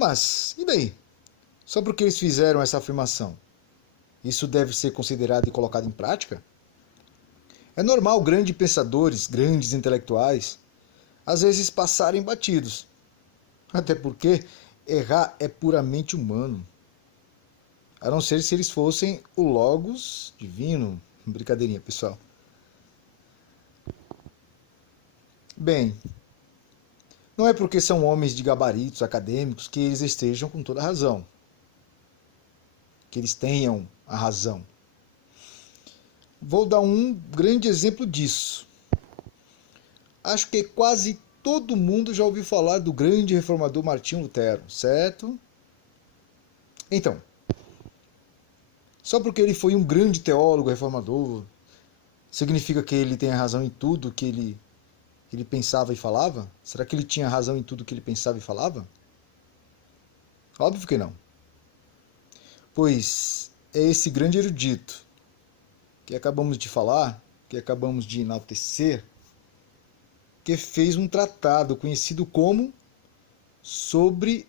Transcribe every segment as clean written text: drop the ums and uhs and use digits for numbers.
Mas, e daí? Só porque eles fizeram essa afirmação, isso deve ser considerado e colocado em prática? É normal grandes pensadores, grandes intelectuais, às vezes passarem batidos. Até porque errar é puramente humano. A não ser se eles fossem o Logos divino. Brincadeirinha, pessoal. Bem, não é porque são homens de gabaritos acadêmicos que eles estejam com toda a razão. Que eles tenham a razão. Vou dar um grande exemplo disso. Acho que quase todo mundo já ouviu falar do grande reformador Martinho Lutero, certo? Então, só porque ele foi um grande teólogo reformador, significa que ele tem a razão em tudo que ele pensava e falava? Será que ele tinha razão em tudo que ele pensava e falava? Óbvio que não. Pois é esse grande erudito que acabamos de falar, que acabamos de enaltecer, que fez um tratado conhecido como Sobre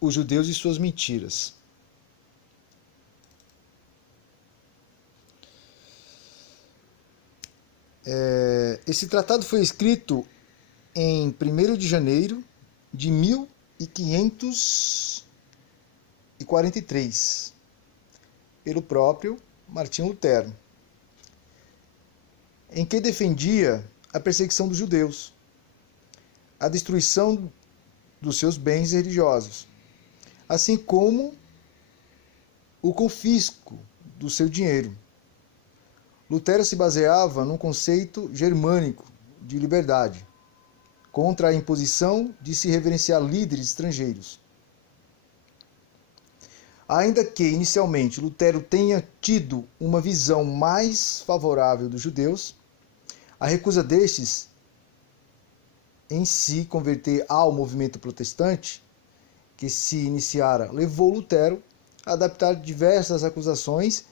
os Judeus e Suas Mentiras. Esse tratado foi escrito em 1º de janeiro de 1543, pelo próprio Martinho Lutero, em que defendia a perseguição dos judeus, a destruição dos seus bens religiosos, assim como o confisco do seu dinheiro. Lutero se baseava num conceito germânico de liberdade, contra a imposição de se reverenciar líderes estrangeiros. Ainda que, inicialmente, Lutero tenha tido uma visão mais favorável dos judeus, a recusa destes em se converter ao movimento protestante, que se iniciara, levou Lutero a adaptar diversas acusações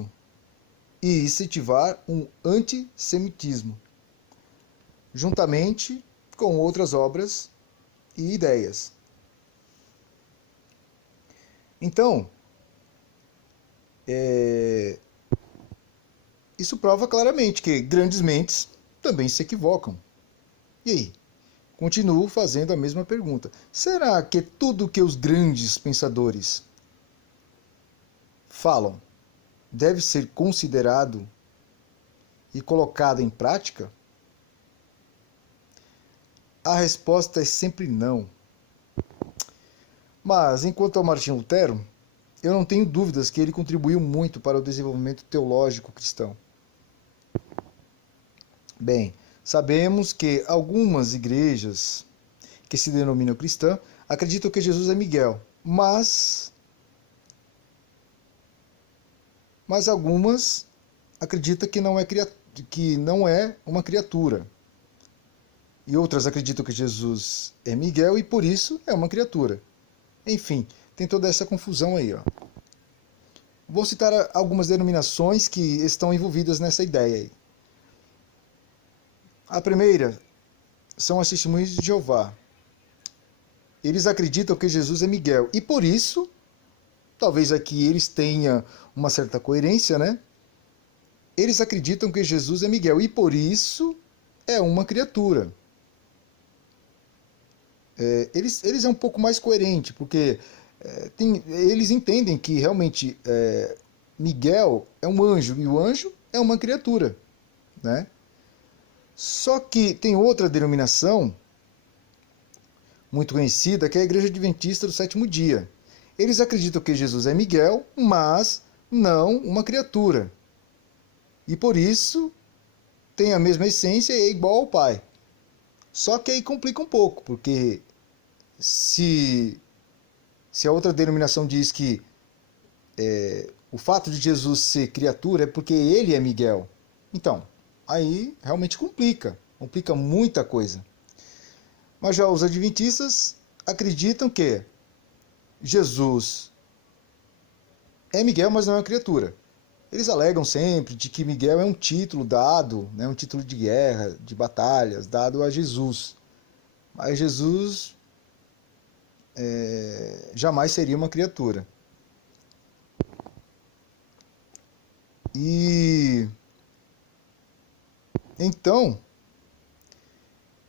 e incentivar um antissemitismo, juntamente com outras obras e ideias. Então, isso prova claramente que grandes mentes também se equivocam. E aí? Continuo fazendo a mesma pergunta. Será que tudo que os grandes pensadores falam deve ser considerado e colocado em prática? A resposta é sempre não. Mas, enquanto ao Martinho Lutero, eu não tenho dúvidas que ele contribuiu muito para o desenvolvimento teológico cristão. Bem, sabemos que algumas igrejas que se denominam cristãs acreditam que Jesus é Miguel, mas algumas acreditam que não é uma criatura. E outras acreditam que Jesus é Miguel e por isso é uma criatura. Enfim, tem toda essa confusão aí. Vou citar algumas denominações que estão envolvidas nessa ideia aí. A primeira são as Testemunhas de Jeová. Eles acreditam que Jesus é Miguel e por isso, talvez aqui eles tenham uma certa coerência, né? Eles acreditam que Jesus é Miguel e por isso é uma criatura. Eles é um pouco mais coerente, porque eles entendem que realmente Miguel é um anjo e o anjo é uma criatura, né? Só que tem outra denominação muito conhecida, que é a Igreja Adventista do Sétimo Dia. Eles acreditam que Jesus é Miguel, mas não uma criatura. E por isso tem a mesma essência e é igual ao Pai. Só que aí complica um pouco, porque se a outra denominação diz que o fato de Jesus ser criatura é porque ele é Miguel, então, aí realmente complica muita coisa. Mas já os adventistas acreditam que Jesus é Miguel, mas não é uma criatura. Eles alegam sempre de que Miguel é um título dado, né, um título de guerra, de batalhas, dado a Jesus. Mas Jesus jamais seria uma criatura. E então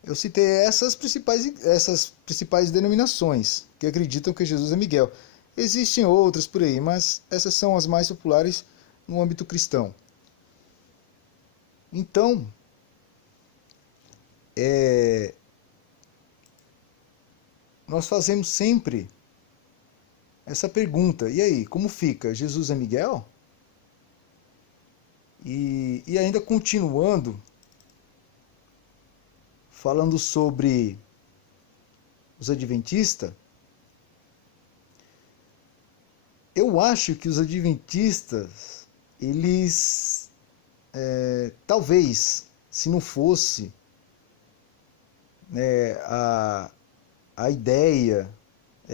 eu citei essas principais denominações que acreditam que Jesus é Miguel. Existem outras por aí, mas essas são as mais populares no âmbito cristão. Então, nós fazemos sempre essa pergunta: e aí, como fica? Jesus é Miguel? E ainda continuando, falando sobre os adventistas, eu acho que os adventistas, eles, talvez, se não fosse a ideia,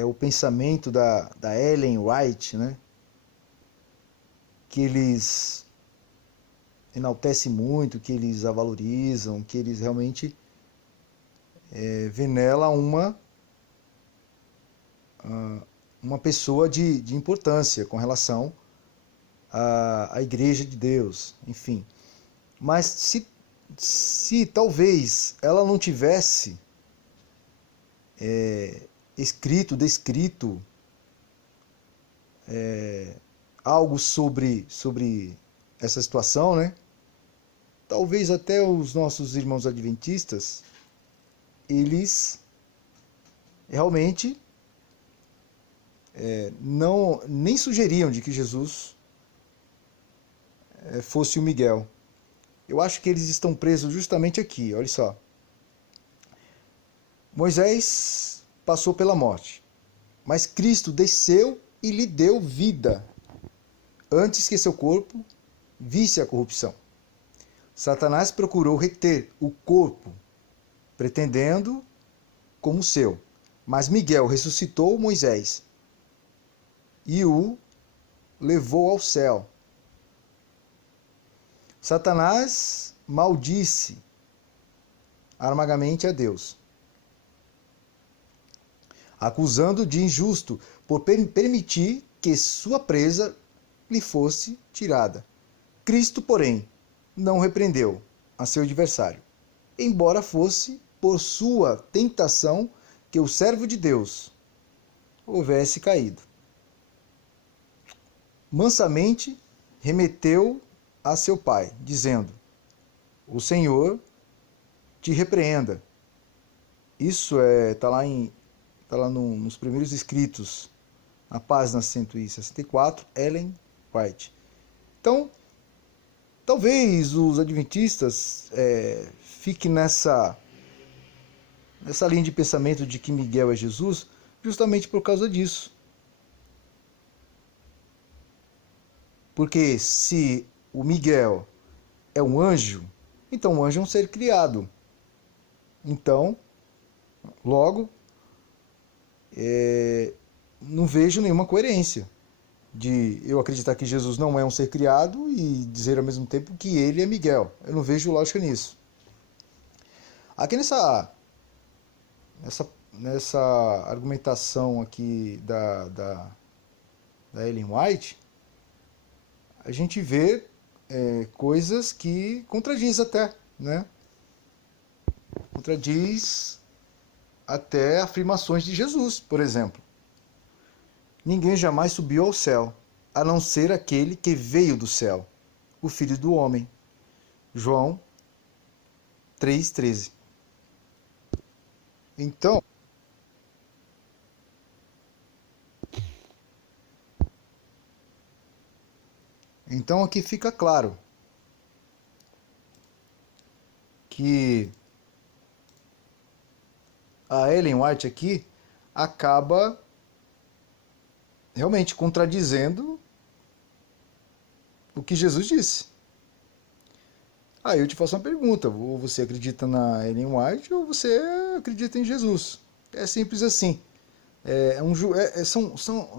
o pensamento da Ellen White, né, que eles enaltecem muito, que eles a valorizam, que eles realmente vê nela uma pessoa de importância com relação à Igreja de Deus, enfim. Mas se talvez ela não tivesse descrito algo sobre essa situação, né? Talvez até os nossos irmãos adventistas, eles realmente nem sugeriam de que Jesus fosse o Miguel. Eu acho que eles estão presos justamente aqui, olha só. Moisés passou pela morte, mas Cristo desceu e lhe deu vida, antes que seu corpo visse a corrupção. Satanás procurou reter o corpo, pretendendo como seu, mas Miguel ressuscitou Moisés e o levou ao céu. Satanás maldisse amargamente a Deus, acusando de injusto por permitir que sua presa lhe fosse tirada. Cristo, porém, não repreendeu a seu adversário, embora fosse por sua tentação que o servo de Deus houvesse caído. Mansamente remeteu a seu pai, dizendo: o Senhor te repreenda. Isso está lá nos primeiros escritos, na página 164, Ellen White. Então, talvez os adventistas fiquem nessa linha de pensamento de que Miguel é Jesus, justamente por causa disso. Porque se o Miguel é um anjo, então o anjo é um ser criado. Então, logo, não vejo nenhuma coerência de eu acreditar que Jesus não é um ser criado e dizer ao mesmo tempo que ele é Miguel. Eu não vejo lógica nisso. Aqui nessa argumentação aqui da Ellen White, a gente vê coisas que contradiz até, né? Contradiz até afirmações de Jesus, por exemplo. Ninguém jamais subiu ao céu, a não ser aquele que veio do céu, o Filho do Homem. João 3,13. Então aqui fica claro que a Ellen White aqui acaba realmente contradizendo o que Jesus disse. Aí eu te faço uma pergunta: ou você acredita na Ellen White ou você acredita em Jesus? É simples assim.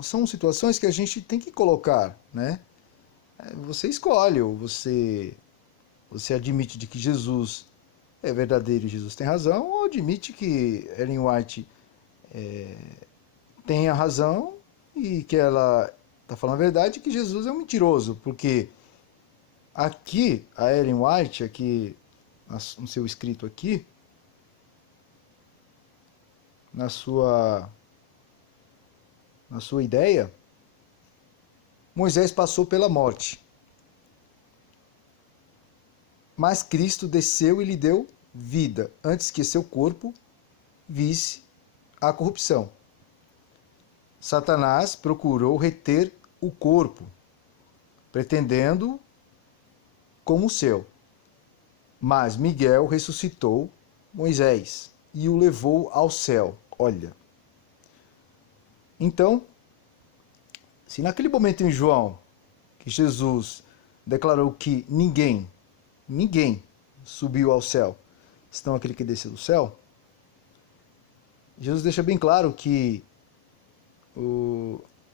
São situações que a gente tem que colocar, né? Você escolhe, ou você admite de que Jesus é verdadeiro e Jesus tem razão, ou admite que Ellen White tenha razão e que ela está falando a verdade, que Jesus é um mentiroso, porque aqui a Ellen White, aqui no seu escrito aqui, na sua ideia, Moisés passou pela morte, mas Cristo desceu e lhe deu vida, antes que seu corpo visse a corrupção. Satanás procurou reter o corpo, pretendendo como seu. Mas Miguel ressuscitou Moisés e o levou ao céu. Olha. Então, se naquele momento em João, que Jesus declarou que ninguém subiu ao céu, senão aquele que desceu do céu, Jesus deixa bem claro que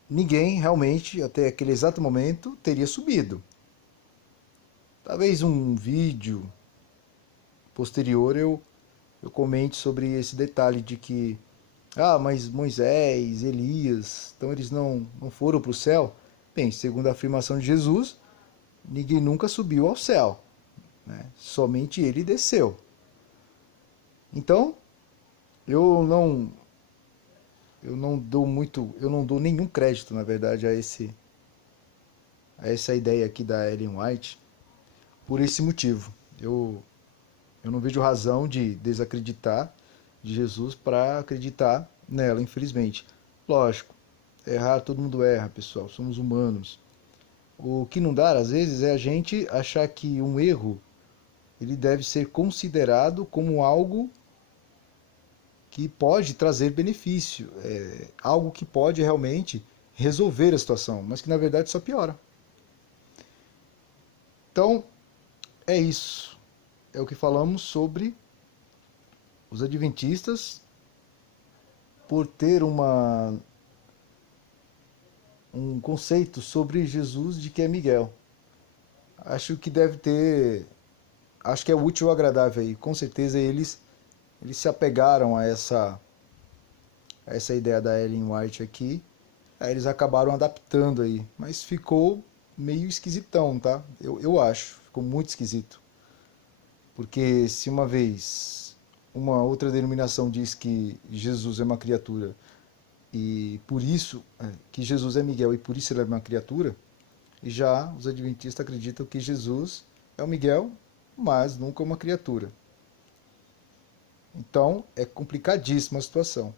ninguém realmente, até aquele exato momento, teria subido. Talvez um vídeo posterior eu comente sobre esse detalhe de que, mas Moisés, Elias, então eles não foram para o céu. Bem, segundo a afirmação de Jesus, ninguém nunca subiu ao céu, né? Somente ele desceu. Então, eu não dou nenhum crédito, na verdade, a essa ideia aqui da Ellen White, por esse motivo. Eu não vejo razão de desacreditar de Jesus para acreditar nela, infelizmente. Lógico, errar, todo mundo erra, pessoal, somos humanos. O que não dá, às vezes, é a gente achar que um erro ele deve ser considerado como algo que pode trazer benefício, algo que pode realmente resolver a situação, mas que na verdade só piora. Então, é isso. É o que falamos sobre os adventistas por ter um conceito sobre Jesus de que é Miguel. Acho que é útil ou agradável aí. Com certeza eles se apegaram a essa ideia da Ellen White aqui. Aí eles acabaram adaptando aí, mas ficou meio esquisitão, tá? Eu acho, ficou muito esquisito. Porque se uma vez uma outra denominação diz que Jesus é uma criatura e por isso que Jesus é Miguel e por isso ele é uma criatura, e já os adventistas acreditam que Jesus é o Miguel, mas nunca uma criatura. Então é complicadíssima a situação.